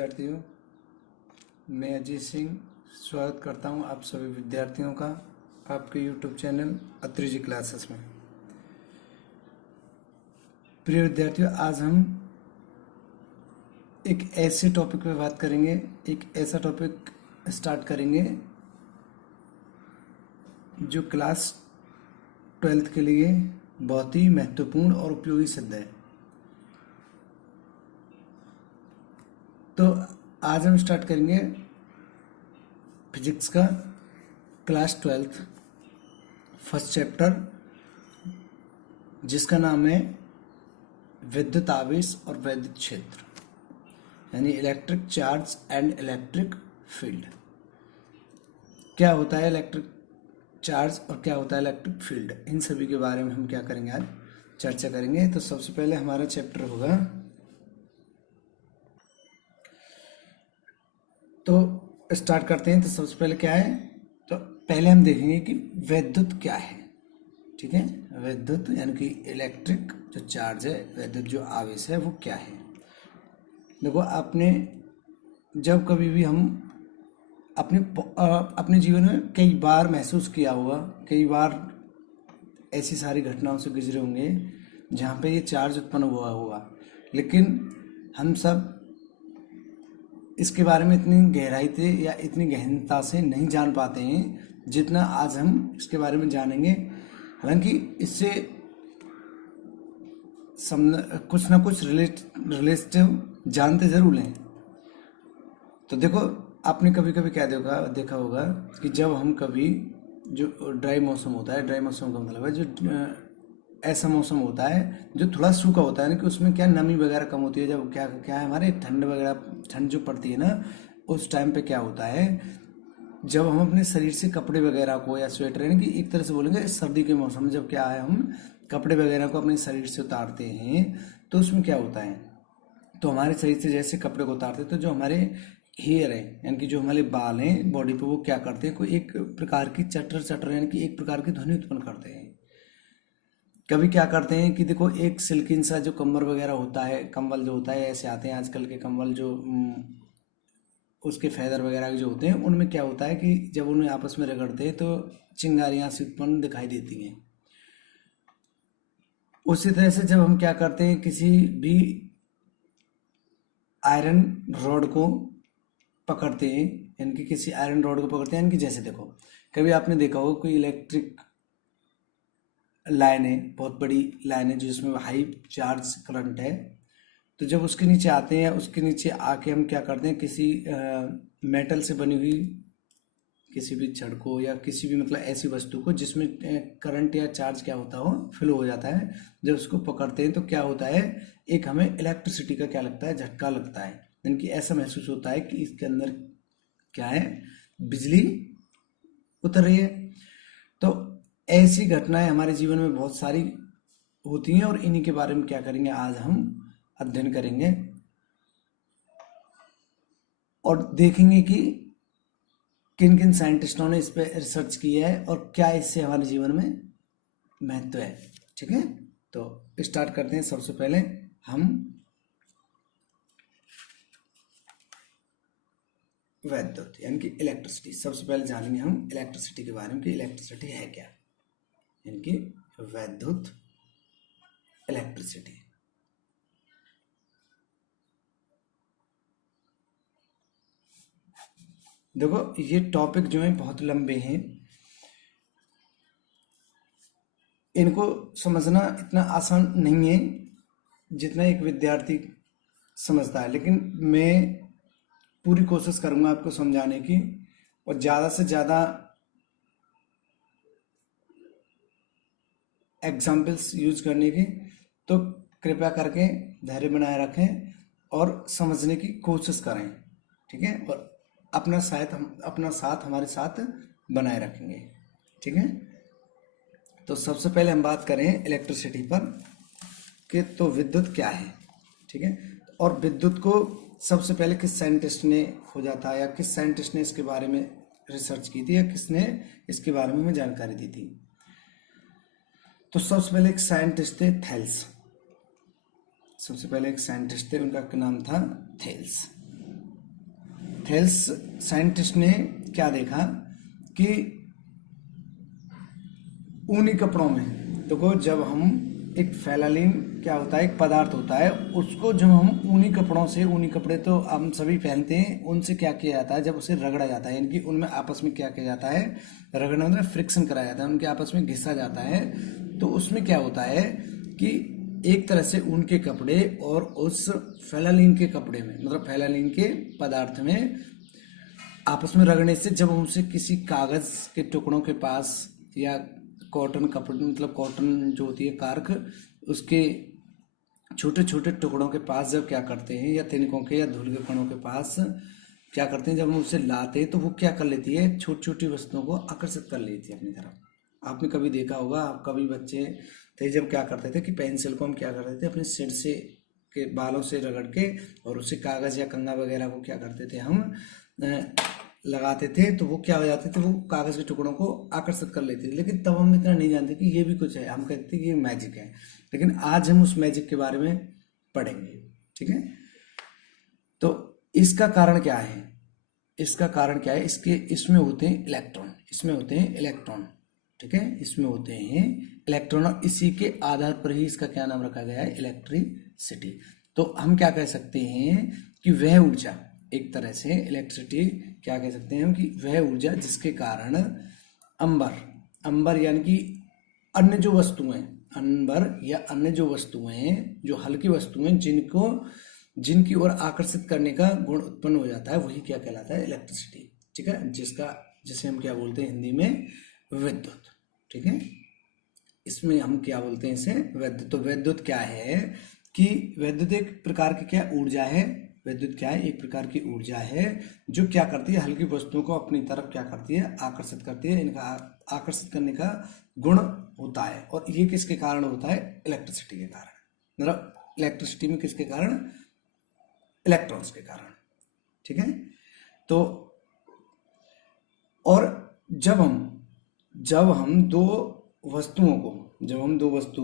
विद्यार्थियों, मैं अजीत सिंह स्वागत करता हूं आप सभी विद्यार्थियों का आपके YouTube चैनल अत्रि जी क्लासेस में। प्रिय विद्यार्थियों, आज हम एक ऐसे टॉपिक पे बात करेंगे, एक ऐसा टॉपिक स्टार्ट करेंगे जो क्लास 12th के लिए बहुत ही महत्वपूर्ण और उपयोगी सिद्ध है। तो आज हम स्टार्ट करेंगे फिजिक्स का क्लास 12th फर्स्ट चैप्टर, जिसका नाम है विद्युत आवेश और वैद्युत क्षेत्र, यानी electric charge and electric field. क्या होता है इलेक्ट्रिक चार्ज और क्या होता है इलेक्ट्रिक फील्ड, इन सभी के बारे में हम क्या करेंगे, आज चर्चा करेंगे। तो सबसे पहले हमारा चैप्टर होगा, तो स्टार्ट करते हैं। तो सबसे पहले क्या है, तो पहले हम देखेंगे कि वैद्युत क्या है। ठीक है, वैद्युत यानी कि इलेक्ट्रिक जो चार्ज है, वैद्युत जो आवेश है, वो क्या है। देखो, आपने जब कभी भी हम अपने जीवन में कई बार महसूस किया होगा, कई बार ऐसी सारी घटनाओं से गुजरे होंगे जहाँ पे ये चार्ज उत्पन्न हुआ होगा, लेकिन हम सब इसके बारे में इतनी गहराई से या इतनी गहनता से नहीं जान पाते हैं जितना आज हम इसके बारे में जानेंगे। हालांकि इससे कुछ ना कुछ रिलेटिव जानते जरूर हैं। तो देखो, आपने कभी कभी क्या देखा होगा कि जब हम कभी जो ड्राई मौसम होता है, ड्राई मौसम का मतलब है जो ऐसा मौसम होता है जो थोड़ा सूखा होता है ना, कि उसमें क्या नमी वगैरह कम होती है। जब क्या क्या है, हमारे ठंड जो पड़ती है ना, उस टाइम पे क्या होता है, जब हम अपने शरीर से कपड़े वगैरह को या स्वेटर, यानी कि एक तरह से बोलेंगे सर्दी के मौसम में जब क्या है, हम कपड़े वगैरह को अपने शरीर से उतारते हैं, तो उसमें क्या होता है, तो हमारे शरीर से जैसे कपड़े को उतारते हैं, तो जो हमारे हेयर है, यानी कि जो हमारे बाल हैं बॉडी पे, वो क्या करते हैं, कोई एक प्रकार की चटर यानी कि एक प्रकार की ध्वनि उत्पन्न करते हैं। कभी क्या करते हैं कि देखो, एक सिल्किन सा जो कंबल वगैरह होता है, कंबल जो होता है, ऐसे आते हैं आजकल के कंबल जो उसके फैदर वगैरह जो होते हैं, उनमें क्या होता है कि जब उन्हें आपस में रगड़ते हैं तो चिंगारियां सी उत्पन्न दिखाई देती हैं। उसी तरह से जब हम क्या करते हैं, किसी भी आयरन रॉड को पकड़ते हैं, यानी कि किसी आयरन रॉड को पकड़ते हैं, यानी कि जैसे देखो, कभी आपने देखा होगा कोई इलेक्ट्रिक लाइन है, बहुत बड़ी लाइन है जिसमें हाई चार्ज करंट है, तो जब उसके नीचे आते हैं, उसके नीचे आके हम क्या करते हैं, किसी मेटल से बनी हुई किसी भी छड़ को या किसी भी मतलब ऐसी वस्तु को जिसमें करंट या चार्ज क्या होता हो, फ्लो हो जाता है, जब उसको पकड़ते हैं तो क्या होता है, एक हमें इलेक्ट्रिसिटी का क्या लगता है, झटका लगता है। यानी कि ऐसा महसूस होता है कि इसके अंदर क्या है, बिजली उतर रही है। तो ऐसी घटनाएं हमारे जीवन में बहुत सारी होती हैं, और इन्हीं के बारे में क्या करेंगे, आज हम अध्ययन करेंगे और देखेंगे कि किन किन साइंटिस्टों ने इस पर रिसर्च की है और क्या इससे हमारे जीवन में महत्व है। ठीक है, तो स्टार्ट करते हैं। सबसे पहले हम वैद्युत यानी कि इलेक्ट्रिसिटी, सबसे पहले जानेंगे हम इलेक्ट्रिसिटी के बारे में कि इलेक्ट्रिसिटी है क्या, यानी कि वैद्युत इलेक्ट्रिसिटी। देखो, ये टॉपिक जो है बहुत लंबे हैं, इनको समझना इतना आसान नहीं है जितना एक विद्यार्थी समझता है, लेकिन मैं पूरी कोशिश करूंगा आपको समझाने की और ज़्यादा से ज़्यादा एग्जाम्पल्स यूज करने की। तो कृपया करके धैर्य बनाए रखें और समझने की कोशिश करें। ठीक है, और अपना साथ हमारे साथ बनाए रखेंगे। ठीक है, तो सबसे पहले हम बात करें इलेक्ट्रिसिटी पर कि तो विद्युत क्या है। ठीक है, और विद्युत को सबसे पहले किस साइंटिस्ट ने खोजा था, या किस साइंटिस्ट ने इसके बारे में रिसर्च की थी, या किसने इसके बारे में हमें जानकारी दी थी। तो सबसे पहले एक साइंटिस्ट थे थेल्स, उनका नाम था थेल्स। थेल्स साइंटिस्ट ने क्या देखा कि ऊनी कपड़ों में देखो, जब हम एक फेलालिन क्या होता है, एक पदार्थ होता है, उसको जब हम ऊनी कपड़ों से, ऊनी कपड़े तो हम सभी पहनते हैं, उनसे क्या किया जाता है, जब उसे रगड़ा जाता है, यानी कि उनमें आपस में क्या किया जाता है, रगड़ना मतलब फ्रिक्शन कराया जाता है, उनके आपस में घिसा जाता है। तो उसमें क्या होता है कि एक तरह से ऊन के कपड़े और उस फेलालिन के कपड़े में, मतलब फेलालिन के पदार्थ में आपस में रगड़ने से, जब हम उसे किसी कागज के टुकड़ों के पास या कॉटन कपड़े, मतलब कॉटन जो होती है कार्क, उसके छोटे छोटे टुकड़ों के पास जब क्या करते हैं, या तिनकों के या धूल के कणों के पास क्या करते हैं, जब हम उसे लाते हैं तो वो क्या कर लेती है, छोटी छोटी वस्तुओं को आकर्षित कर लेती है अपनी तरफ। आपने कभी देखा होगा, आप कभी बच्चे थे जब क्या करते थे कि पेंसिल को हम क्या करते थे, अपने सिर से के बालों से रगड़ के और उसे कागज या कंघा वगैरह को क्या करते थे, हम लगाते थे, तो वो क्या हो जाते थे, वो कागज के टुकड़ों को आकर्षित कर लेते थे। लेकिन तब हम इतना नहीं जानते कि ये भी कुछ है, हम कहते थे कि ये मैजिक है। लेकिन आज हम उस मैजिक के बारे में पढ़ेंगे, ठीक है। तो इसका कारण क्या है, इसका कारण क्या है, इसमें होते हैं इलेक्ट्रॉन, इसमें होते हैं इलेक्ट्रॉन, ठीक है, इसमें होते हैं इलेक्ट्रॉन, और इसी के आधार पर ही इसका क्या नाम रखा गया है, इलेक्ट्रिसिटी। तो हम क्या कह सकते हैं कि वह ऊर्जा, एक तरह से इलेक्ट्रिसिटी क्या कह सकते हैं कि वह ऊर्जा जिसके कारण अंबर यानी कि अन्य जो वस्तुएं, अंबर या अन्य जो वस्तुएं, जो हल्की वस्तुएं, जिनकी ओर आकर्षित करने का गुण उत्पन्न हो जाता है, वही क्या कहलाता है, इलेक्ट्रिसिटी, ठीक है, जिसे हम क्या बोलते हैं हिंदी में, विद्युत, ठीक है। इसमें हम क्या बोलते हैं, इसे विद्युत। तो विद्युत क्या है कि विद्युत एक प्रकार की क्या ऊर्जा है, विद्युत क्या है, एक प्रकार की ऊर्जा है जो क्या करती है, हल्की वस्तुओं को अपनी तरफ क्या करती है, आकर्षित करती है, इनका आकर्षित करने का गुण होता है। और ये किसके कारण होता है, इलेक्ट्रिसिटी के कारण, मतलब इलेक्ट्रिसिटी में किसके कारण, इलेक्ट्रॉन्स के कारण, ठीक है। तो और जब हम दो वस्तुओं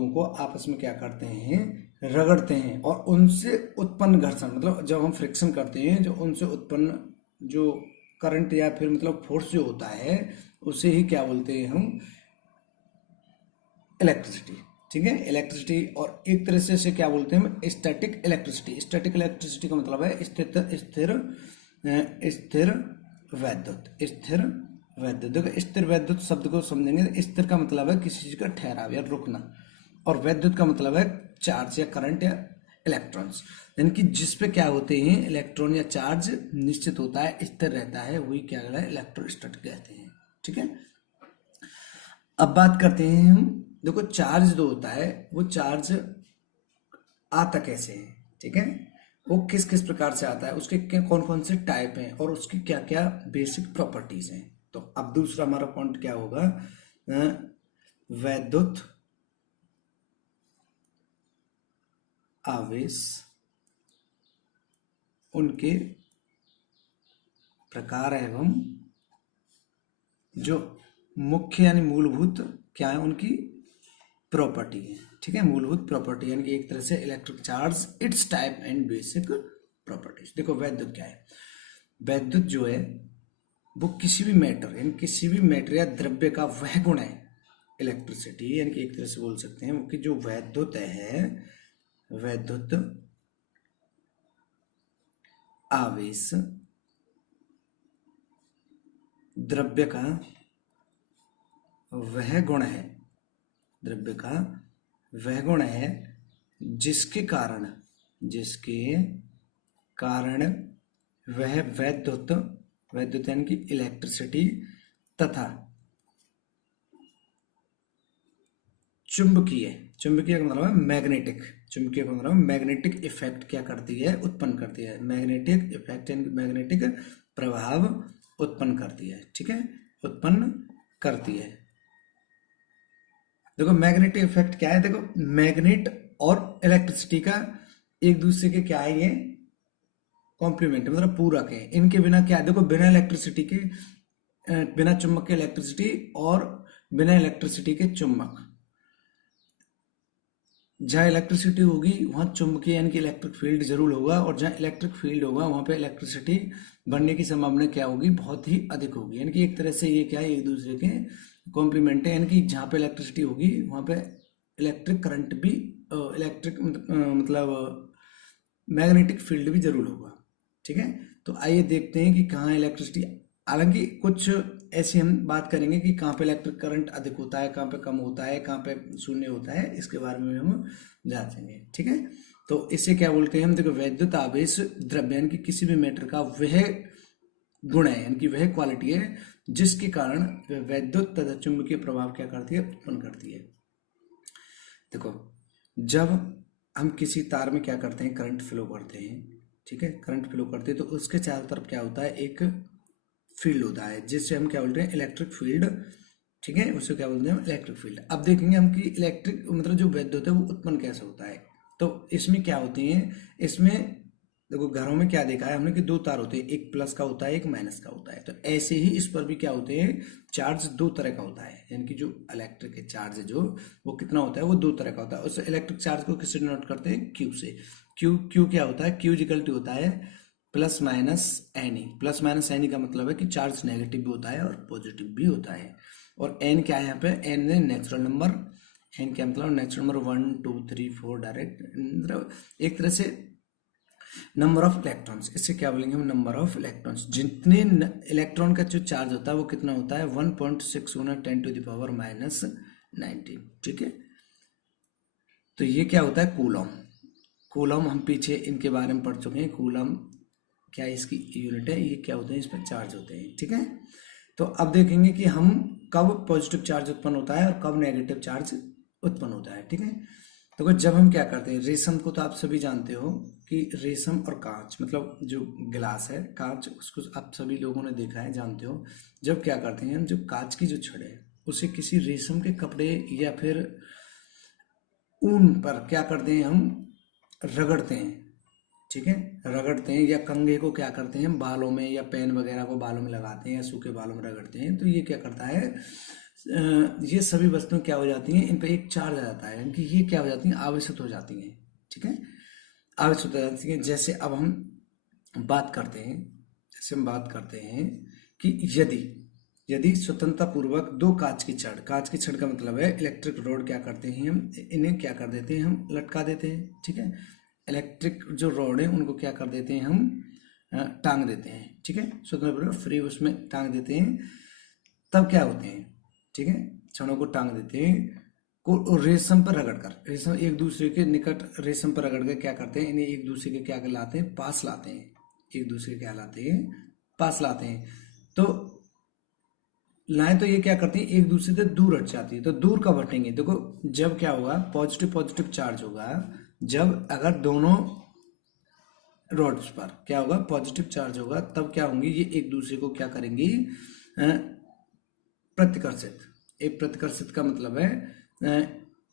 को आपस में क्या करते हैं, रगड़ते हैं, और उनसे उत्पन्न घर्षण, मतलब जब हम फ्रिक्शन करते हैं, जो उनसे उत्पन्न जो करंट या फिर मतलब फोर्स जो होता है, उसे ही क्या बोलते हैं हम, इलेक्ट्रिसिटी, ठीक है, इलेक्ट्रिसिटी। और एक तरह से इसे क्या बोलते हैं हम, स्टैटिक इलेक्ट्रिसिटी। स्टैटिक इलेक्ट्रिसिटी का मतलब है स्थिर वैद्युत। देखो, स्थिर वैद्युत शब्द को समझेंगे तो स्थिर का मतलब है किसी चीज का ठहराव या रुकना, और वैद्युत का मतलब है चार्ज या करंट या इलेक्ट्रॉन्स, यानी कि जिस पे क्या होते हैं, इलेक्ट्रॉन या चार्ज निश्चित होता है, स्थिर रहता है, वही क्या कहता है, इलेक्ट्रोस्टैटिक कहते हैं, ठीक है। अब बात करते हैं हम, देखो चार्ज जो होता है, वो चार्ज आता कैसे है, ठीक है, वो किस किस प्रकार से आता है, उसके कौन कौन से टाइप हैं, और उसकी क्या क्या बेसिक प्रॉपर्टीज हैं। तो अब दूसरा हमारा पॉइंट क्या होगा, वैद्युत आवेश, उनके प्रकार एवं जो मुख्य यानी मूलभूत क्या है, उनकी प्रॉपर्टी है, ठीक है, मूलभूत प्रॉपर्टी, यानी कि एक तरह से electric charge, it's type and basic properties. देखो वैद्युत क्या है, वैद्युत जो है वो किसी भी मैटर या द्रव्य का वह गुण है, इलेक्ट्रिसिटी, यानी कि एक तरह से बोल सकते हैं कि जो वैद्युत है, वैद्युत आवेश द्रव्य का वह गुण है, द्रव्य का वह गुण है जिसके कारण वह वैद्युत यानी कि इलेक्ट्रिसिटी तथा चुंबकीय का मतलब मैग्नेटिक इफेक्ट क्या करती है, उत्पन्न करती है, मैग्नेटिक इफेक्ट यानी मैग्नेटिक प्रभाव उत्पन्न करती है, ठीक है, उत्पन्न करती है। देखो मैग्नेटिक इफेक्ट क्या है, देखो मैग्नेट और इलेक्ट्रिसिटी का एक दूसरे के क्या है, ये कॉम्प्लीमेंट मतलब पूरक है, इनके बिना क्या है, देखो बिना इलेक्ट्रिसिटी के, बिना चुंबक के इलेक्ट्रिसिटी और बिना इलेक्ट्रिसिटी के चुंबक, जहाँ इलेक्ट्रिसिटी होगी वहाँ चुंबकीय यानी कि इलेक्ट्रिक फील्ड जरूर होगा, और जहाँ इलेक्ट्रिक फील्ड होगा वहाँ पे इलेक्ट्रिसिटी बनने की संभावना क्या होगी, बहुत ही अधिक होगी। यानी कि एक तरह से ये क्या है, एक दूसरे के कॉम्प्लीमेंट है। यानी कि जहाँ पे इलेक्ट्रिसिटी होगी वहाँ पे इलेक्ट्रिक करंट भी, इलेक्ट्रिक मतलब मैग्नेटिक फील्ड भी जरूर होगा। ठीक है, तो आइए देखते हैं कि कहाँ इलेक्ट्रिसिटी, हालांकि कुछ ऐसी हम बात करेंगे कि कहाँ पे इलेक्ट्रिक करंट अधिक होता है, कहाँ पे कम होता है, कहाँ पे शून्य होता है, इसके बारे में हम जानेंगे। ठीक है, तो इसे क्या बोलते हैं हम, देखो वैद्युत आवेश द्रव्य यानी कि किसी भी मैटर का वह गुण है, यानी कि वह क्वालिटी है जिसके कारण वह वैद्युत तथा चुंबकीय प्रभाव क्या करती है, उत्पन्न करती है। देखो जब हम किसी तार में क्या करते हैं, करंट फ्लो करते हैं, ठीक है, करंट फ्लो करते हैं तो उसके चारों तरफ क्या होता है, एक फील्ड होता है जिससे हम क्या बोलते हैं, इलेक्ट्रिक फील्ड। ठीक है, उसे क्या बोलते हैं, इलेक्ट्रिक फील्ड। अब देखेंगे हम कि इलेक्ट्रिक मतलब जो वैद्युत है वो उत्पन्न कैसे होता है। तो इसमें क्या होती है, इसमें देखो घरों में क्या देखा है हमने कि दो तार होते हैं, एक प्लस का होता है, एक माइनस का होता है। तो ऐसे ही इस पर भी क्या होते हैं, चार्ज दो तरह का होता है। यानी कि जो इलेक्ट्रिक चार्ज है जो, वो कितना होता है, वो दो तरह का होता है। उस इलेक्ट्रिक चार्ज को किससे डिनोट करते हैं, क्यू से। क्यू क्यू क्या होता है, क्यू इक्वल टू होता है plus minus n e. Plus minus n e का मतलब है कि चार्ज नेगेटिव भी होता है और पॉजिटिव भी होता है। और एन क्या है यहाँ पे, एन है नेचुरल नंबर। एन क्या मतलब, नेचुरल नंबर 1 2 3 4 डायरेक्ट, मतलब एक तरह से नंबर ऑफ इलेक्ट्रॉन्स। इससे क्या बोलेंगे हम, नंबर ऑफ इलेक्ट्रॉन्स। जितने इलेक्ट्रॉन का जो चार्ज होता है वो कितना होता है, 1.6 गुना 10 टू द पावर माइनस 19। ठीक है, तो ये क्या होता है, कूलम। कूलम हम पीछे इनके बारे में पढ़ चुके हैं। कूलम क्या है, इसकी यूनिट है। ये क्या होते हैं, इस पर चार्ज होते हैं। ठीक है, तो अब देखेंगे कि हम कब पॉजिटिव चार्ज उत्पन्न होता है और कब नेगेटिव चार्ज उत्पन्न होता है। ठीक है, तो जब हम क्या करते हैं, रेशम को तो आप सभी जानते हो कि रेशम और कांच, मतलब जो गिलास है कांच, उसको आप सभी लोगों ने देखा है, जानते हो। जब क्या करते हैं हम, जो कांच की जो छड़ है उसे किसी रेशम के कपड़े या फिर ऊन पर क्या करते हैं, हम रगड़ते हैं। ठीक है, रगड़ते हैं, या कंघे को क्या करते हैं, बालों में या पेन वगैरह को बालों में लगाते हैं या सूखे बालों में रगड़ते हैं। तो ये क्या करता है, ये सभी वस्तुएं क्या हो जाती हैं, इन पर एक चार्ज आ जाता है, यानी कि ये क्या हो जाती हैं, आवेशित हो जाती हैं। ठीक है, आवेशित हो जाती हैं। जैसे अब हम बात करते हैं, जैसे हम बात करते हैं कि यदि यदि स्वतंत्रता पूर्वक दो कांच की छड़, कांच की छड़ का मतलब है इलेक्ट्रिक रोड, क्या करते हैं हम, इन्हें क्या कर देते हैं, हम लटका देते हैं। ठीक है, इलेक्ट्रिक जो रॉड है उनको क्या कर देते हैं, हम टांग देते हैं। ठीक है, स्वतंत्र फ्री उसमें टांग देते हैं। तब क्या होते हैं, ठीक है, छड़ों को टांग देते हैं, को रेशम पर रगड़ कर, रेशम एक दूसरे के निकट रेशम पर रगड़ कर क्या करते हैं, इन्हें एक दूसरे के क्या लाते हैं, पास लाते हैं। एक दूसरे के क्या लाते हैं, पास लाते हैं। तो लाएं तो ये क्या करती है, एक दूसरे से दूर हट जाती है। तो दूर कब हटेंगे, देखो जब क्या होगा, पॉजिटिव पॉजिटिव चार्ज होगा, जब अगर दोनों रॉड्स पर क्या होगा, पॉजिटिव चार्ज होगा, तब क्या होंगी, ये एक दूसरे को क्या करेंगी, प्रतिकर्षित। एक प्रतिकर्षित का मतलब है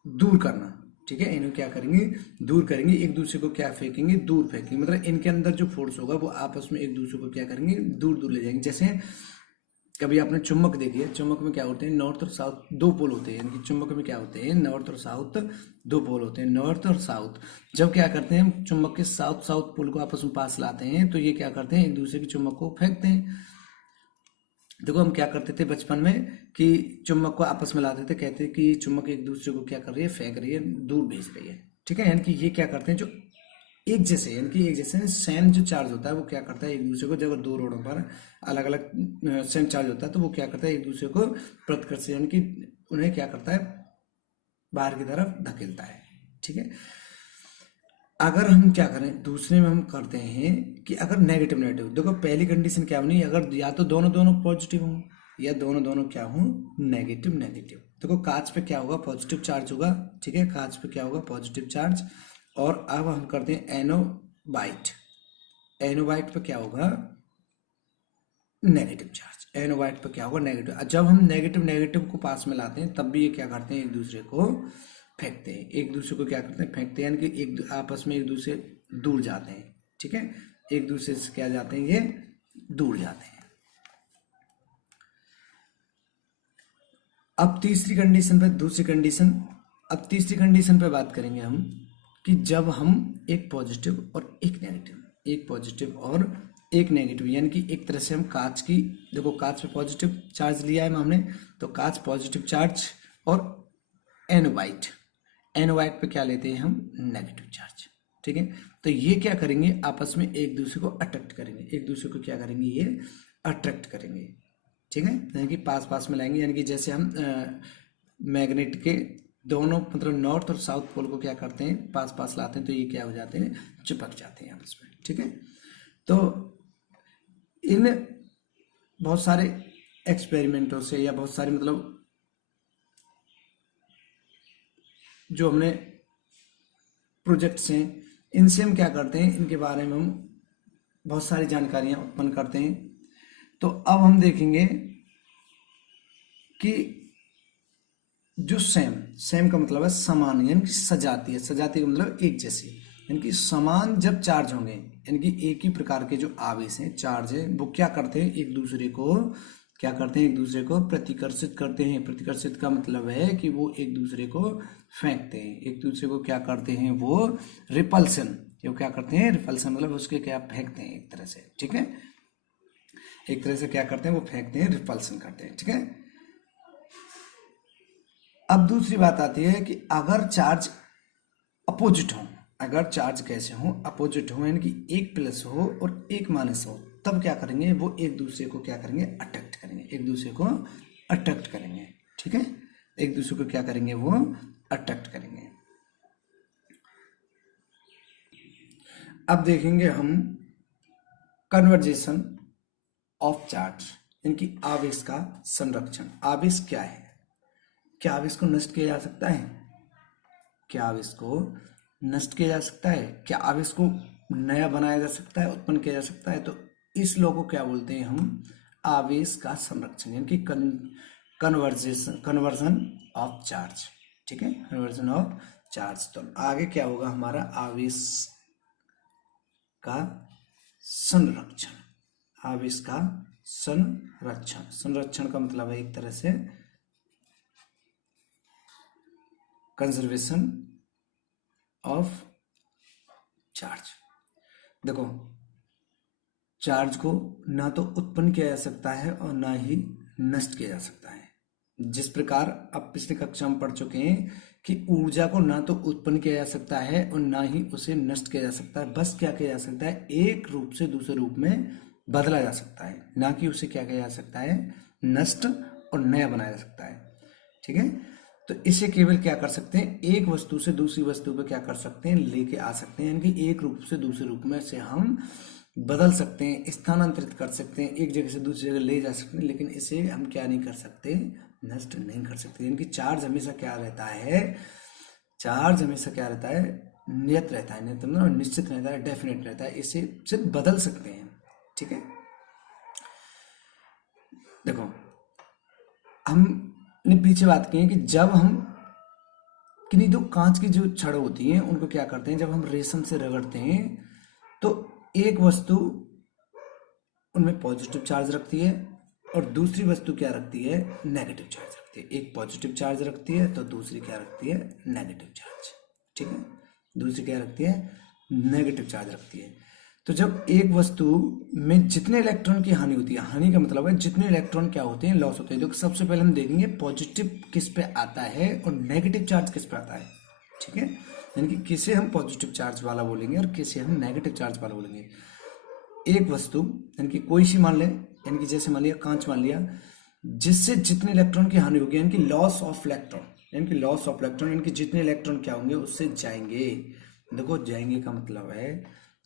दूर करना। ठीक है, इन्हें क्या करेंगे, दूर करेंगे, एक दूसरे को क्या फेंकेंगे, दूर फेंकेंगे। मतलब इनके अंदर जो फोर्स होगा वो आपस में एक दूसरे को क्या करेंगे, दूर दूर ले जाएंगे। जैसे कभी आपने चुंबक देखी है, चुंबक में क्या होते हैं, नॉर्थ और साउथ दो पोल होते हैं। यानी कि चुंबक में क्या होते हैं, नॉर्थ और साउथ दो पोल होते हैं, नॉर्थ और साउथ। जब क्या करते हैं, चुंबक के साउथ साउथ पोल को आपस में पास लाते हैं, तो ये क्या करते हैं, एक दूसरे के चुंबक को फेंकते हैं। देखो हम क्या करते थे बचपन में कि चुंबक को आपस में लाते थे, कहते कि चुंबक एक दूसरे को क्या कर रही है, फेंक रही है, दूर भेज रही है। ठीक है, यानी कि ये क्या करते हैं, जो एक जैसे, यानी कि एक जैसे सेम जो चार्ज होता है वो क्या करता है, एक दूसरे को, जब दो रोडों पर अलग अलग सेम चार्ज होता है तो वो क्या करता है, एक दूसरे को प्रतिकर्षित, यानी कि उन्हें क्या करता है, बाहर की तरफ धकेलता है। ठीक है, अगर हम क्या करें, दूसरे में हम करते हैं कि अगर नेगेटिव नेगेटिव, देखो पहली कंडीशन क्या होनी, अगर या तो दोनों दोनों पॉजिटिव हों या दोनों दोनों क्या हों, नेगेटिव नेगेटिव। देखो कांच पे क्या होगा, पॉजिटिव चार्ज होगा। ठीक है, कांच पे क्या होगा, पॉजिटिव चार्ज। और अब हम करते हैं एनोबाइट। एनोबाइट पे क्या होगा, नेगेटिव चार्ज। एनोबाइट पे क्या होगा, नेगेटिव। जब हम नेगेटिव नेगेटिव को पास में लाते हैं तब भी ये क्या करते हैं, एक दूसरे को फेंकते हैं। एक दूसरे को क्या करते हैं, फेंकते हैं, यानी कि एक आपस में एक दूसरे दूर जाते हैं। ठीक है, एक दूसरे से क्या जाते हैं, ये दूर जाते हैं। अब तीसरी कंडीशन पे, दूसरी कंडीशन, अब तीसरी कंडीशन पे बात करेंगे हम कि जब हम एक पॉजिटिव और एक नेगेटिव, एक पॉजिटिव और एक नेगेटिव, यानी कि एक तरह से हम कांच की, देखो कांच पे पॉजिटिव चार्ज लिया है हमने, तो कांच पॉजिटिव चार्ज, और एन वाइट पे क्या लेते हैं हम, नेगेटिव चार्ज। ठीक है, तो ये क्या करेंगे, आपस में एक दूसरे को अट्रैक्ट करेंगे, एक दूसरे को क्या करेंगे, ये अट्रैक्ट करेंगे। ठीक है, यानी कि पास पास में लाएंगे, यानी कि जैसे हम मैग्नेट के दोनों मतलब नॉर्थ और साउथ पोल को क्या करते हैं, पास पास लाते हैं, तो ये क्या हो जाते हैं, चिपक जाते हैं आपस में। ठीक है, तो इन बहुत सारे एक्सपेरिमेंटों से या बहुत सारे मतलब जो हमने प्रोजेक्ट्स हैं, इनसे हम क्या करते हैं, इनके बारे में हम बहुत सारी जानकारियां उत्पन्न करते हैं। तो अब हम देखेंगे कि जो सेम का मतलब है समान, यानी कि सजाती है, सजाती का मतलब एक जैसी, यानी कि समान जब चार्ज होंगे, यानी कि एक ही प्रकार के जो आवेश हैं, चार्ज है, वो क्या करते हैं, एक दूसरे को क्या करते हैं, एक दूसरे को प्रतिकर्षित करते हैं। प्रतिकर्षित का मतलब है कि वो एक दूसरे को फेंकते हैं, एक दूसरे को क्या करते हैं, वो रिपल्सन, वो क्या करते हैं, रिपल्सन मतलब उसके क्या फेंकते हैं एक तरह से। ठीक है, एक तरह से क्या करते हैं, वो फेंकते हैं, रिपल्सन करते हैं। ठीक है, अब दूसरी बात आती है कि अगर चार्ज अपोजिट हो, अगर चार्ज कैसे हो, अपोजिट हो, यानी कि एक प्लस हो और एक माइनस हो, तब क्या करेंगे, वो एक दूसरे को क्या करेंगे, अट्रैक्ट करेंगे, एक दूसरे को अट्रैक्ट करेंगे। ठीक है, एक दूसरे को क्या करेंगे, वो अट्रैक्ट करेंगे। अब देखेंगे हम कन्वर्जेशन ऑफ चार्ज, यानी कि आवेश का संरक्षण। आवेश क्या है, क्या आवेश को नष्ट किया जा सकता है, क्या आवेश को नष्ट किया जा सकता है, क्या आवेश को नया बनाया जा सकता है, उत्पन्न किया जा सकता है। तो इस लॉ को क्या बोलते हैं हम, आवेश का संरक्षण, यानी कि कन्वर्जन ऑफ चार्ज। ठीक है, कन्वर्जन ऑफ चार्ज। तो आगे क्या होगा हमारा, आवेश का संरक्षण, आवेश का संरक्षण। संरक्षण का मतलब है एक तरह से कंजर्वेशन ऑफ चार्ज। देखो चार्ज को ना तो उत्पन्न किया जा सकता है और ना ही नष्ट किया जा सकता है। जिस प्रकार अब पिछली कक्षा में पढ़ चुके हैं कि ऊर्जा को ना तो उत्पन्न किया जा सकता है और ना ही उसे नष्ट किया जा सकता है, बस क्या किया जा सकता है, एक रूप से दूसरे रूप में बदला जा सकता है, ना कि उसे क्या किया जा सकता है, नष्ट और नया बनाया जा सकता है। ठीक है, तो इसे केवल क्या कर सकते हैं, एक वस्तु से दूसरी वस्तु पे क्या कर सकते हैं, लेके आ सकते हैं, यानी कि एक रूप से दूसरे रूप में से हम बदल सकते हैं, स्थानांतरित कर सकते हैं, एक जगह से दूसरी जगह ले जा सकते हैं, लेकिन इसे हम क्या नहीं कर सकते, नष्ट नहीं कर सकते। यानी कि चार्ज हमेशा क्या रहता है, चार्ज हमेशा क्या रहता है, नियत रहता है, नियत मतलब निश्चित रहता है, डेफिनेट रहता है, इसे सिर्फ बदल सकते हैं। ठीक है, देखो हमने पीछे बात की है कि जब हम किन्हीं दो कांच की जो छड़ होती हैं उनको क्या करते हैं, जब हम रेशम से रगड़ते हैं तो एक वस्तु उनमें पॉजिटिव चार्ज रखती है और दूसरी वस्तु क्या रखती है, नेगेटिव चार्ज रखती है। एक पॉजिटिव चार्ज रखती है तो दूसरी क्या रखती है, नेगेटिव चार्ज। ठीक है, दूसरी क्या रखती है, नेगेटिव चार्ज रखती है। तो जब एक वस्तु में जितने इलेक्ट्रॉन की हानि होती है, हानि का मतलब है जितने इलेक्ट्रॉन क्या होते हैं, लॉस होते हैं। तो सबसे पहले हम देखेंगे पॉजिटिव किस पे आता है और नेगेटिव चार्ज किस पे आता है। ठीक है, यानी कि किसे हम पॉजिटिव चार्ज वाला बोलेंगे और किसे हम नेगेटिव चार्ज वाला बोलेंगे। एक वस्तु यानी कि कोई सी मान ले, यानी कि जैसे मान लिया कांच मान लिया, जिससे जितने इलेक्ट्रॉन की हानि होगी, यानी कि लॉस ऑफ इलेक्ट्रॉन, यानी कि लॉस ऑफ इलेक्ट्रॉन, यानी कि जितने इलेक्ट्रॉन क्या होंगे उससे जाएंगे। देखो जाएंगे का मतलब है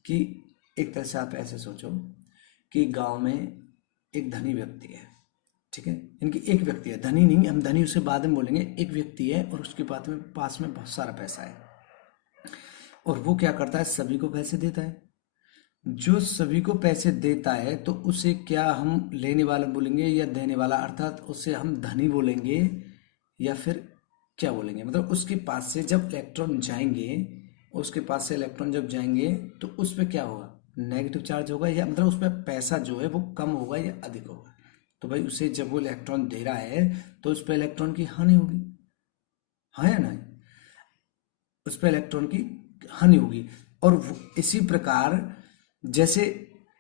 कि एक तरह से आप ऐसे सोचो कि गांव में एक धनी व्यक्ति है। ठीक है, यानी कि एक व्यक्ति है, धनी नहीं, हम धनी उसे बाद में बोलेंगे, एक व्यक्ति है और उसके पास में बहुत सारा पैसा है और वो क्या करता है, सभी को पैसे देता है। जो सभी को पैसे देता है तो उसे क्या हम लेने वाला बोलेंगे या देने वाला, अर्थात उसे हम धनी बोलेंगे या फिर क्या बोलेंगे, मतलब उसके पास से जब इलेक्ट्रॉन जाएंगे, उसके पास से इलेक्ट्रॉन जब जाएंगे तो उस पर क्या होगा, नेगेटिव चार्ज होगा, या मतलब उस पर पैसा जो है वो कम होगा या अधिक होगा। तो भाई उसे जब वो इलेक्ट्रॉन दे रहा है तो उस पर इलेक्ट्रॉन की हानि होगी, हाँ या नहीं। उस पर इलेक्ट्रॉन की हानि होगी। और इसी प्रकार जैसे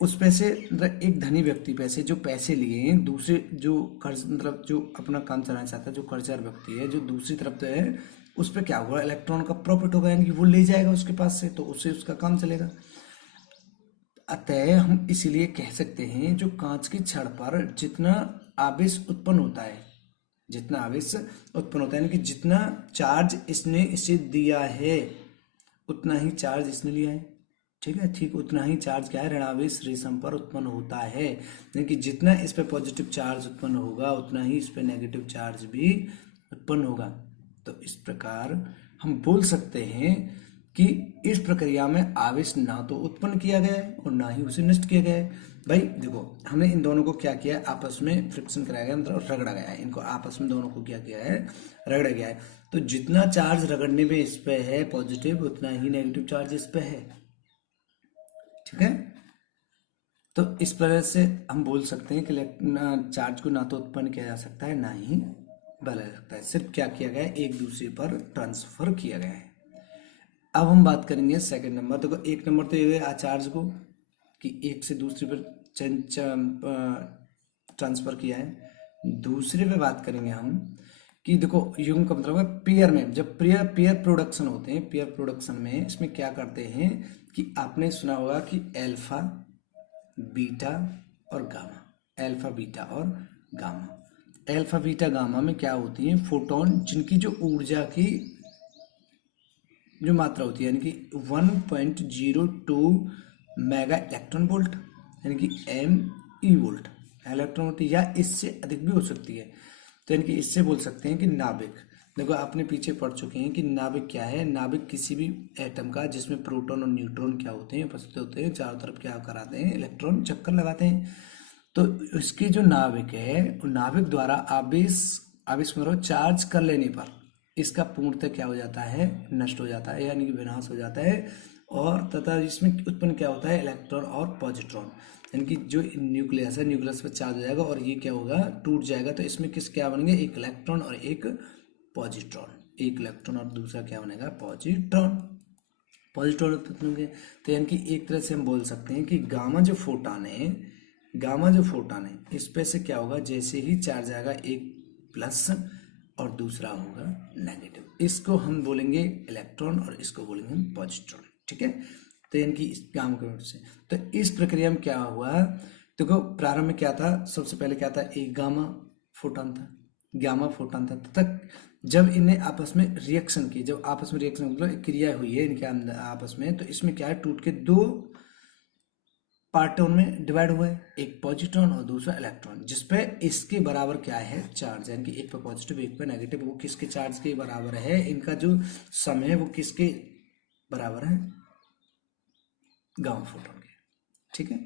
उस पैसे मतलब एक धनी व्यक्ति पैसे जो पैसे लिए हैं दूसरे जो कर्ज मतलब जो अपना काम चलाना चाहता है जो कर्जदार व्यक्ति है जो दूसरी तरफ है उस पर क्या होगा, इलेक्ट्रॉन का प्रॉफिट होगा, यानी कि वो ले जाएगा उसके पास से, तो उससे उसका काम चलेगा। अतः हम इसीलिए कह सकते हैं जो कांच की छड़ पर जितना आवेश उत्पन्न होता है, जितना आवेश उत्पन्न होता है यानी कि जितना चार्ज इसने इसे दिया है उतना ही चार्ज इसने लिया है, ठीक है, ठीक उतना ही चार्ज क्या है, ऋणावेश रेशम पर उत्पन्न होता है, यानी कि जितना इस पे पॉजिटिव चार्ज उत्पन्न होगा उतना ही इस पे नेगेटिव चार्ज भी उत्पन्न होगा। तो इस प्रकार हम बोल सकते हैं कि इस प्रक्रिया में आवेश ना तो उत्पन्न किया गया है और ना ही उसे नष्ट किया गया है। भाई देखो हमने इन दोनों को क्या किया है, आपस में फ्रिक्शन कराया गया, मतलब रगड़ा गया है, इनको आपस में दोनों को क्या किया है, रगड़ा गया है। तो जितना चार्ज रगड़ने में इस पे है पॉजिटिव उतना ही नेगेटिव चार्ज इस पे है, ठीक है। तो इस तरह से हम बोल सकते हैं कि चार्ज को ना तो उत्पन्न किया जा सकता है ना ही बदला जा सकता है, सिर्फ क्या किया गया है, एक दूसरे पर ट्रांसफर किया गया है। अब हम बात करेंगे सेकंड नंबर। देखो एक नंबर तो ये है चार्ज को कि एक से दूसरे पर ट्रांसफर किया है। दूसरे पे बात करेंगे हम कि देखो युग्म का मतलब है पेयर में, जब पेयर प्रोडक्शन होते हैं, पेयर प्रोडक्शन में इसमें क्या करते हैं कि आपने सुना होगा कि अल्फा बीटा और गामा, अल्फा बीटा और गामा। अल्फा बीटा गामा में क्या होती है, फोटोन जिनकी जो ऊर्जा की जो मात्रा होती है यानी कि 1.02 मेगा इलेक्ट्रॉन वोल्ट यानी कि ME वोल्ट इलेक्ट्रॉन होती है, या इससे अधिक भी हो सकती है। तो यानी कि इससे बोल सकते हैं कि नाभिक, देखो आपने पीछे पढ़ चुके हैं कि नाभिक क्या है, नाभिक किसी भी एटम का जिसमें प्रोटॉन और न्यूट्रॉन क्या होते हैं, उपस्थित होते हैं, चारों तरफ क्या कराते हैं, इलेक्ट्रॉन चक्कर लगाते हैं। तो इसकी जो नाभिक है नाभिक द्वारा आवेश मतलब चार्ज कर लेने पर इसका पूर्णतः क्या हो जाता है, नष्ट हो जाता है यानी कि विनाश हो जाता है। और तथा इसमें उत्पन्न क्या होता है, इलेक्ट्रॉन और पॉजिट्रॉन, यानी कि जो न्यूक्लियस है न्यूक्लियस पर चार्ज हो जाएगा और ये क्या होगा, टूट जाएगा। तो इसमें किस क्या बनेंगे, एक इलेक्ट्रॉन और एक पॉजिट्रॉन, एक इलेक्ट्रॉन और दूसरा क्या बनेगा, पॉजिट्रॉन, पॉजिट्रॉन उत्पन्न होंगे। तो यानी कि एक तरह से हम बोल सकते हैं कि गामा जो फोटॉन है इस पे से क्या होगा, जैसे ही चार्ज आएगा एक प्लस और दूसरा होगा नेगेटिव, इसको हम बोलेंगे इलेक्ट्रॉन और इसको बोलेंगे हम पॉजिट्रॉन, ठीक है। तो यानी कि इस गामा के से तो इस प्रक्रिया में क्या हुआ, देखो प्रारंभ में क्या था, सबसे पहले क्या था, एक गामा फोटॉन था तक जब इन्हें आपस में रिएक्शन की, जब आपस में रिएक्शन मतलब क्रिया हुई है इनके अंदर आपस में, तो इसमें क्या है, टूट के दो पार्टों में डिवाइड हुआ है, एक पॉजिट्रॉन और दूसरा इलेक्ट्रॉन, जिसपे इसके बराबर क्या है, चार्ज, यानी कि एक पे पॉजिटिव एक पे नेगेटिव, वो किसके चार्ज के बराबर है, इनका जो सम है वो किसके बराबर है, गामा फोटॉन के, ठीक है।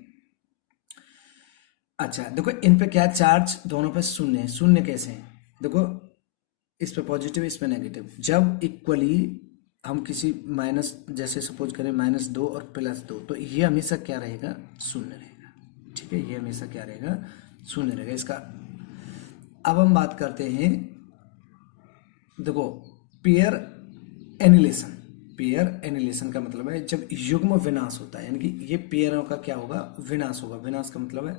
अच्छा देखो इन पे क्या चार्ज दोनों पे शून्य है, शून्य कैसे है, देखो इस पे पॉजिटिव इस पे नेगेटिव, जब इक्वली हम किसी माइनस जैसे सपोज करें -2 और +2 तो ये हमेशा क्या रहेगा, शून्य रहेगा, ठीक है, ये हमेशा क्या रहेगा, शून्य रहेगा इसका। अब हम बात करते हैं, देखो पेयर एनिलेशन का मतलब है जब युग्म विनाश होता है, यानी कि ये पेयरों का क्या होगा, विनाश होगा। विनाश का मतलब है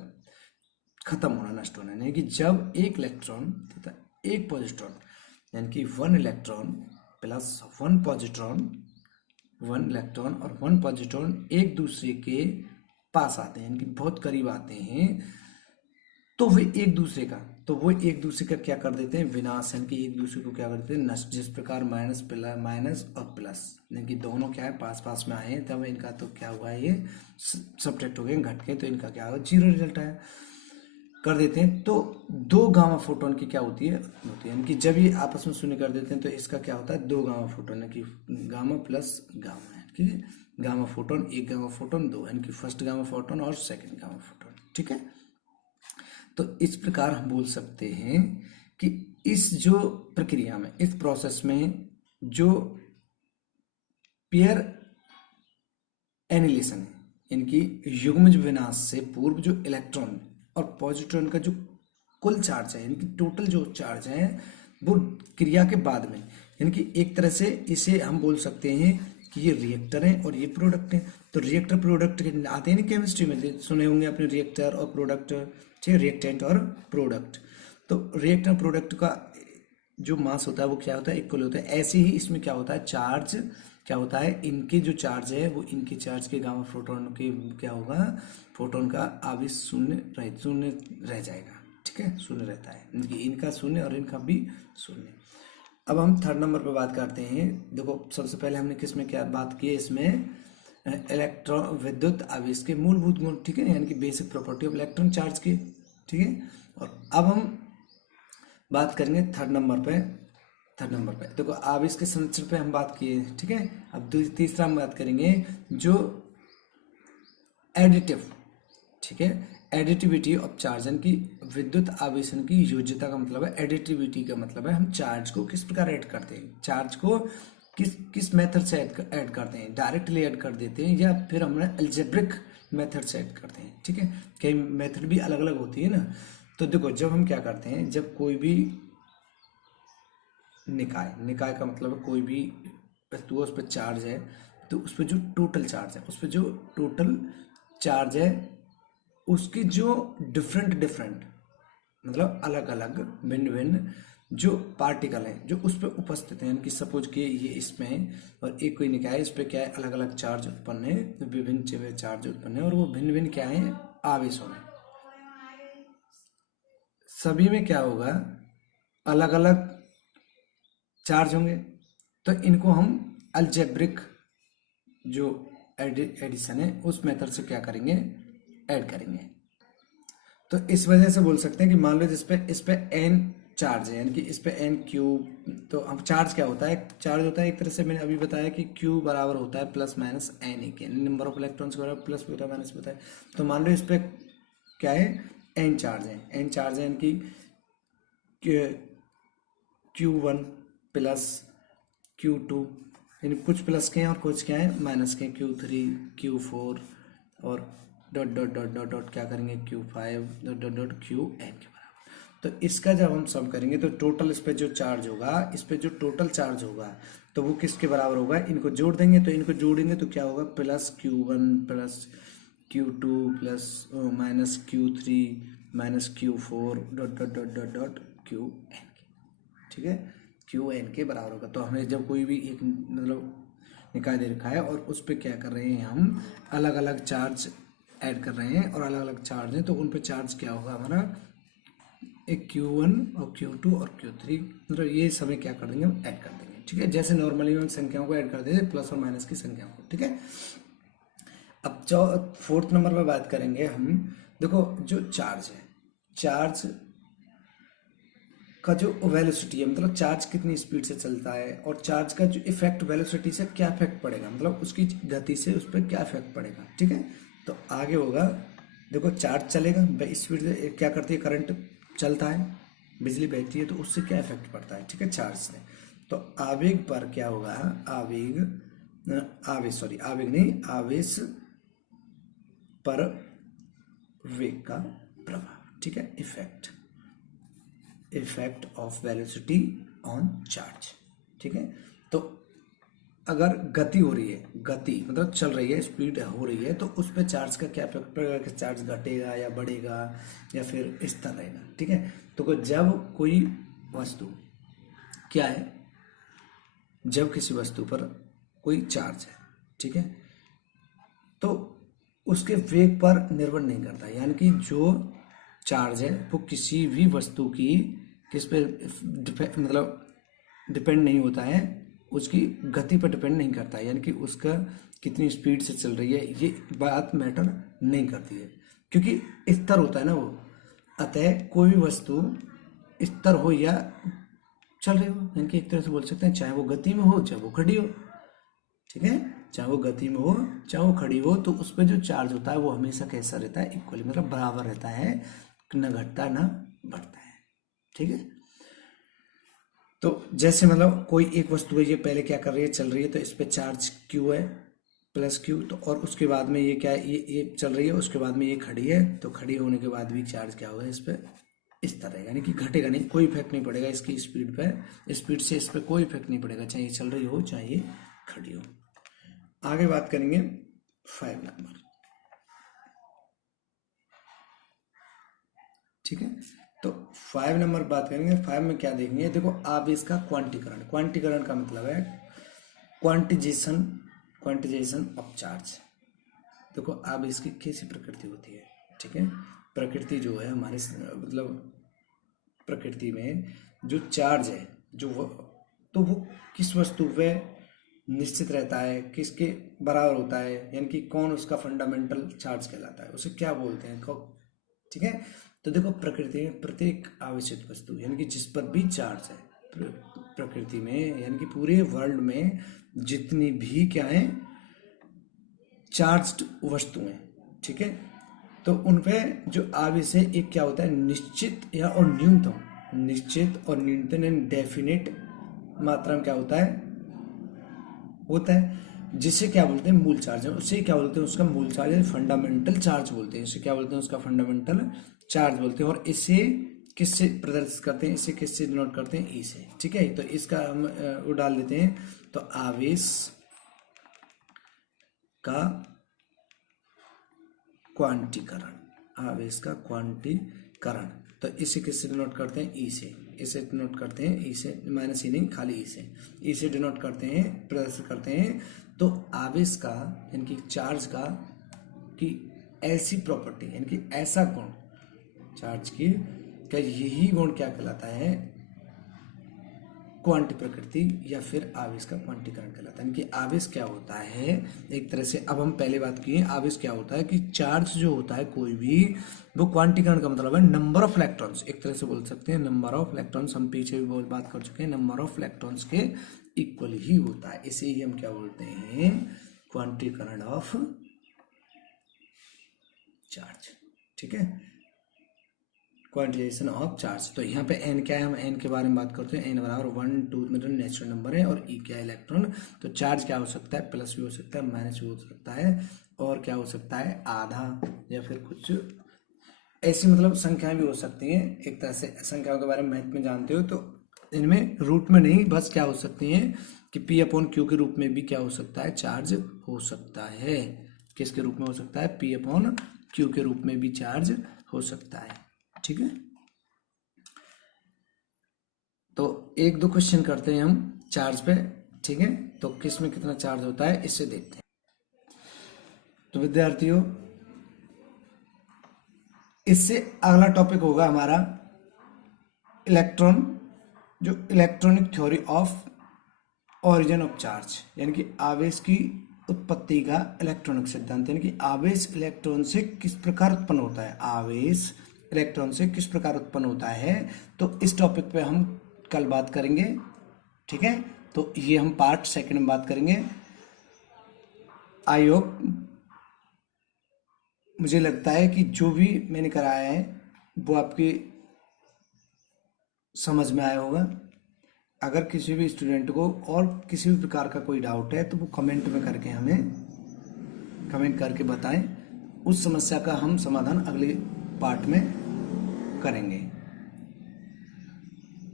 खत्म होना, नष्ट होना, यानी कि जब एक इलेक्ट्रॉन तथा एक पॉजिट्रॉन यानी कि 1 इलेक्ट्रॉन प्लस 1 इलेक्ट्रॉन और 1 पॉजिट्रॉन एक दूसरे के पास आते हैं, यानी कि बहुत करीब आते हैं, तो वो एक दूसरे का क्या कर देते हैं, विनाश, यानी कि एक दूसरे को क्या कर देते हैं, नष्ट। जिस प्रकार माइनस और प्लस यानी कि दोनों क्या है, पास पास में आए हैं, तब इनका तो क्या हुआ है, ये सब्ट्रैक्ट हो गए, घट गए, तो इनका क्या होगा, 0 रिजल्ट आया, कर देते हैं। तो दो गामा फोटोन की क्या होती है, यानी कि जब ये आपस में शून्य कर देते हैं तो इसका क्या होता है, 2 गामा फोटोन, यानी कि गामा प्लस गामा, ठीक है, गामा फोटोन, एक गामा फोटोन 2, यानी कि फर्स्ट गामा फोटोन और सेकंड गामा फोटोन, ठीक है। तो इस प्रकार हम बोल सकते हैं कि इस जो प्रक्रिया में, इस प्रोसेस में जो पेयर एनिलेशन है, यानी कि युग्मज विनाश से पूर्व जो इलेक्ट्रॉन और पॉजिट्रॉन का जो कुल चार्ज है, यानी कि टोटल जो चार्ज है वो क्रिया के बाद में, यानी कि एक तरह से इसे हम बोल सकते हैं कि ये रिएक्टर है और ये प्रोडक्ट है। तो रिएक्टर प्रोडक्ट के आते हैं ना केमिस्ट्री में, सुने होंगे आपने रिएक्टर और प्रोडक्ट, ठीक है, रिएक्टेंट और प्रोडक्ट। तो रिएक्टर प्रोडक्ट का जो मास होता है वो क्या होता है, इक्वल होता है। ऐसे ही इसमें क्या होता है, चार्ज क्या होता है, इनके जो चार्ज है वो इनके चार्ज के गामा प्रोटॉन के क्या होगा, प्रोटॉन का आवेश शून्य रह जाएगा, ठीक है, शून्य रहता है, इनकी इनका शून्य और इनका भी शून्य। अब हम थर्ड नंबर पे बात करते हैं। देखो सबसे पहले हमने किस में क्या बात की है, इसमें इलेक्ट्रॉन विद्युत आवेश के मूलभूत गुण, ठीक है, यानी कि basic property of electron charge की, ठीक है। और अब हम बात करेंगे थर्ड नंबर पे। देखो आवेश के संरक्षण पे हम बात किए, ठीक है। अब तीसरा हम बात करेंगे जो एडिटिव, ठीक है, एडिटिविटी ऑफ चार्ज, यानी कि विद्युत आवेशन की योज्यता का मतलब है, एडिटिविटी का मतलब है हम चार्ज को किस प्रकार ऐड करते हैं, चार्ज को किस मेथड से ऐड करते हैं, डायरेक्टली ऐड कर देते हैं या फिर हम अलजेब्रिक मेथड से ऐड करते हैं, ठीक है। कई मेथड भी अलग अलग होती है ना। तो देखो जब हम क्या करते हैं, जब कोई भी निकाय का मतलब है कोई भी वस्तु उस पर चार्ज है, तो उस पर जो टोटल चार्ज है उसके जो डिफरेंट मतलब अलग अलग भिन्न जो पार्टिकल हैं जो उस पर उपस्थित हैं, कि सपोज कि ये इसमें है और एक कोई निकाय है, इस पर क्या है, अलग अलग चार्ज उत्पन्न है, विभिन्न चार्ज उत्पन्न है और वो भिन्न क्या है, आवेशों में। सभी में क्या होगा, अलग अलग चार्ज होंगे। तो इनको हम अलजेब्रिक जो एडिशन है उस मेथड से क्या करेंगे, ऐड करेंगे। तो इस वजह से बोल सकते हैं कि मान लो इस पे n चार्ज है, यानी कि इस पे n क्यूब। तो अब चार्ज क्या होता है, चार्ज होता है एक तरह से मैंने अभी बताया कि Q बराबर होता है प्लस माइनस n के, नंबर ऑफ इलेक्ट्रॉन्स बराबर प्लस होता है माइनस होता है। तो मान लो इस पे क्या है, n चार्ज है, यानी कि Q1 प्लस Q2, यानी कुछ प्लस के हैं और कुछ क्या है, माइनस के, Q3 Q4 और dot dot dot dot dot क्या करेंगे, Q5 dot dot dot Qn के बराबर। तो इसका जब हम सम करेंगे तो टोटल इस पे जो चार्ज होगा, इस पे जो टोटल चार्ज होगा तो वो किसके बराबर होगा, इनको जोड़ देंगे। तो इनको जोड़ेंगे तो क्या होगा, plus Q1 plus Q2 plus minus Q3 minus Q4 dot dot dot dot dot Qn, ठीक है, Qn के बराबर होगा। तो हमें जब कोई भी एक मतलब निकाय दे रखा है और उस पर क्या कर रहे हैं, हम अलग अलग चार्ज ऐड कर रहे हैं और अलग अलग चार्ज हैं, तो उन पे चार्ज क्या होगा हमारा, एक Q1 और Q2 और Q3, मतलब ये समय क्या कर देंगे, हम ऐड कर देंगे, ठीक है। जैसे नॉर्मली हम संख्याओं को ऐड कर देते प्लस और माइनस की संख्याओं को, ठीक है। अब फोर्थ नंबर पे बात करेंगे हम। देखो जो चार्ज है, चार्ज का जो वेलोसिटी है, मतलब चार्ज कितनी स्पीड से चलता है और चार्ज का जो इफेक्ट वेलोसिटी से क्या इफेक्ट पड़ेगा, मतलब उसकी गति से उस पर क्या इफेक्ट पड़ेगा, ठीक है। तो आगे होगा, देखो चार्ज चलेगा स्पीड से, क्या करती है, करंट चलता है, बिजली बहती है, तो उससे क्या इफेक्ट पड़ता है, ठीक है, चार्ज से। तो आवेग पर क्या होगा, आवेश पर वेग का प्रभाव, ठीक है, effect of velocity on charge, ठीक है। तो अगर गति हो रही है, गति मतलब चल रही है, स्पीड हो रही है, तो उस पर चार्ज का क्या इफेक्ट पड़ेगा, कि चार्ज घटेगा या बढ़ेगा या फिर इस तरह रहेगा, ठीक है। तो जब कोई वस्तु क्या है, जब किसी वस्तु पर कोई चार्ज है, ठीक है, तो उसके वेग पर निर्भर नहीं करता, यानी कि जो चार्ज है वो किसी भी वस्तु की किस पे मतलब डिपेंड नहीं होता है, उसकी गति पर डिपेंड नहीं करता है, यानी कि उसका कितनी स्पीड से चल रही है ये बात मैटर नहीं करती है, क्योंकि स्तर होता है ना वो। अतः कोई भी वस्तु स्तर हो या चल रही हो, यानी कि एक तरह से बोल सकते हैं, चाहे वो गति में हो चाहे वो खड़ी हो, ठीक है, चाहे वो गति में हो चाहे वो खड़ी हो, तो उस पर जो चार्ज होता है वो हमेशा कैसा रहता है, इक्वली मतलब बराबर रहता है, न घटता ना बढ़ता है, ठीक है। तो जैसे मतलब कोई एक वस्तु है, ये पहले क्या कर रही है, चल रही है, तो इस पे चार्ज Q है प्लस Q, तो और उसके बाद में ये क्या है, ये चल रही है, उसके बाद में ये खड़ी है, तो खड़ी होने के बाद भी चार्ज क्या होगा, इस पे इस तरह, यानी कि घटेगा नहीं, कोई इफेक्ट नहीं पड़ेगा इसकी स्पीड पे, स्पीड से इस पे कोई इफेक्ट नहीं पड़ेगा, चाहे ये चल रही हो चाहे ये खड़ी हो। आगे बात करेंगे 5 नंबर। ठीक है, तो 5 नंबर बात करेंगे। 5 में क्या देखेंगे, देखो आवेश का क्वांटीकरण। क्वांटीकरण का मतलब है क्वांटिजेशन, क्वांटिजेशन ऑफ चार्ज। देखो आवेश की कैसी प्रकृति होती है, ठीक है, प्रकृति जो है हमारे मतलब प्रकृति में जो चार्ज है जो तो वो किस वस्तु पे निश्चित रहता है, किसके बराबर होता है, यानी कि कौन उसका फंडामेंटल चार्ज कहलाता है, उसे क्या बोलते हैं, ठीक है। तो देखो प्रकृति में प्रत्येक आवेशित वस्तु यानी कि जिस पर भी चार्ज है प्रकृति में, यानी कि पूरे वर्ल्ड में जितनी भी क्या है चार्ज्ड वस्तुएं, ठीक है, तो उनपे जो आवेश है एक क्या होता है निश्चित या और न्यूनतम, निश्चित और न्यूनतम डेफिनेट मात्रा में क्या होता है जिसे क्या बोलते हैं मूल चार्ज है, उसे क्या बोलते हैं उसका मूल चार्ज है, फंडामेंटल चार्ज बोलते हैं, इसे क्या बोलते हैं उसका फंडामेंटल चार्ज बोलते हैं। और इसे किससे प्रदर्शित करते हैं, इसे किससे डिनोट करते हैं, ई से, ठीक है। तो इसका हम वो डाल देते हैं, तो आवेश का क्वांटीकरण, आवेश का क्वांटीकरण, तो इसे किससे डिनोट करते हैं, ई से, इसे डिनोट करते हैं ई से, माइनस ई नहीं खाली ई से डिनोट करते हैं, प्रदर्शित करते हैं। तो आवेश का यानी कि चार्ज का की ऐसी प्रॉपर्टी यानी कि ऐसा गुण चार्ज की का यही गुण क्या कहलाता है क्वांटी प्रकृति या फिर आवेश का क्वांटीकरण कहलाता है। यानी कि आवेश क्या होता है एक तरह से, अब हम पहले बात किए आवेश क्या होता है कि चार्ज जो होता है कोई भी, वो क्वांटीकरण का मतलब है नंबर ऑफ इलेक्ट्रॉन्स, एक तरह से बोल सकते हैं नंबर ऑफ इलेक्ट्रॉन्स, हम पीछे भी बात कर चुके हैं, नंबर ऑफ इलेक्ट्रॉन्स के इक्वल ही होता है, इसे ही हम क्या बोलते हैं क्वांटीकरण ऑफ चार्ज, ठीक है, क्वांटिजेशन ऑफ चार्ज। तो यहाँ पे n क्या है, हम n के बारे में बात करते हैं, n बराबर 1 2 मतलब नेचुरल नंबर है, और e क्या है इलेक्ट्रॉन। तो चार्ज क्या हो सकता है, प्लस भी हो सकता है, माइनस भी हो सकता है, और क्या हो सकता है आधा, या फिर कुछ ऐसी मतलब संख्याएं भी हो सकती हैं। एक तरह से संख्याओं के बारे में मैथ में जानते हो, तो इनमें रूट में नहीं, बस क्या हो सकती हैं कि P अपॉन Q के रूप में भी क्या हो सकता है चार्ज हो सकता है, किसके रूप में हो सकता है, P अपॉन Q के रूप में भी चार्ज हो सकता है, ठीक है। तो एक दो क्वेश्चन करते हैं हम चार्ज पे, ठीक है, तो किस में कितना चार्ज होता है इससे देखते हैं। तो विद्यार्थियों इससे अगला टॉपिक होगा हमारा इलेक्ट्रॉन, जो electronic theory of origin of charge, यानी कि आवेश की उत्पत्ति का इलेक्ट्रॉनिक सिद्धांत, यानी कि आवेश इलेक्ट्रॉन से किस प्रकार उत्पन्न होता है, आवेश इलेक्ट्रॉन से किस प्रकार उत्पन्न होता है। तो इस टॉपिक पे हम कल बात करेंगे, ठीक है, तो ये हम पार्ट सेकंड में बात करेंगे। आई होप, मुझे लगता है कि जो भी मैंने कराया है वो आपकी समझ में आया होगा। अगर किसी भी स्टूडेंट को और किसी भी प्रकार का कोई डाउट है तो वो कमेंट में करके हमें कमेंट करके बताएं, उस समस्या का हम समाधान अगले पार्ट में करेंगे।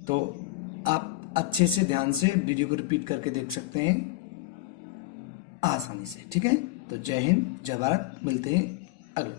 तो आप अच्छे से ध्यान से वीडियो को रिपीट करके देख सकते हैं आसानी से, ठीक है। तो जय हिंद जय भारत, मिलते हैं अगले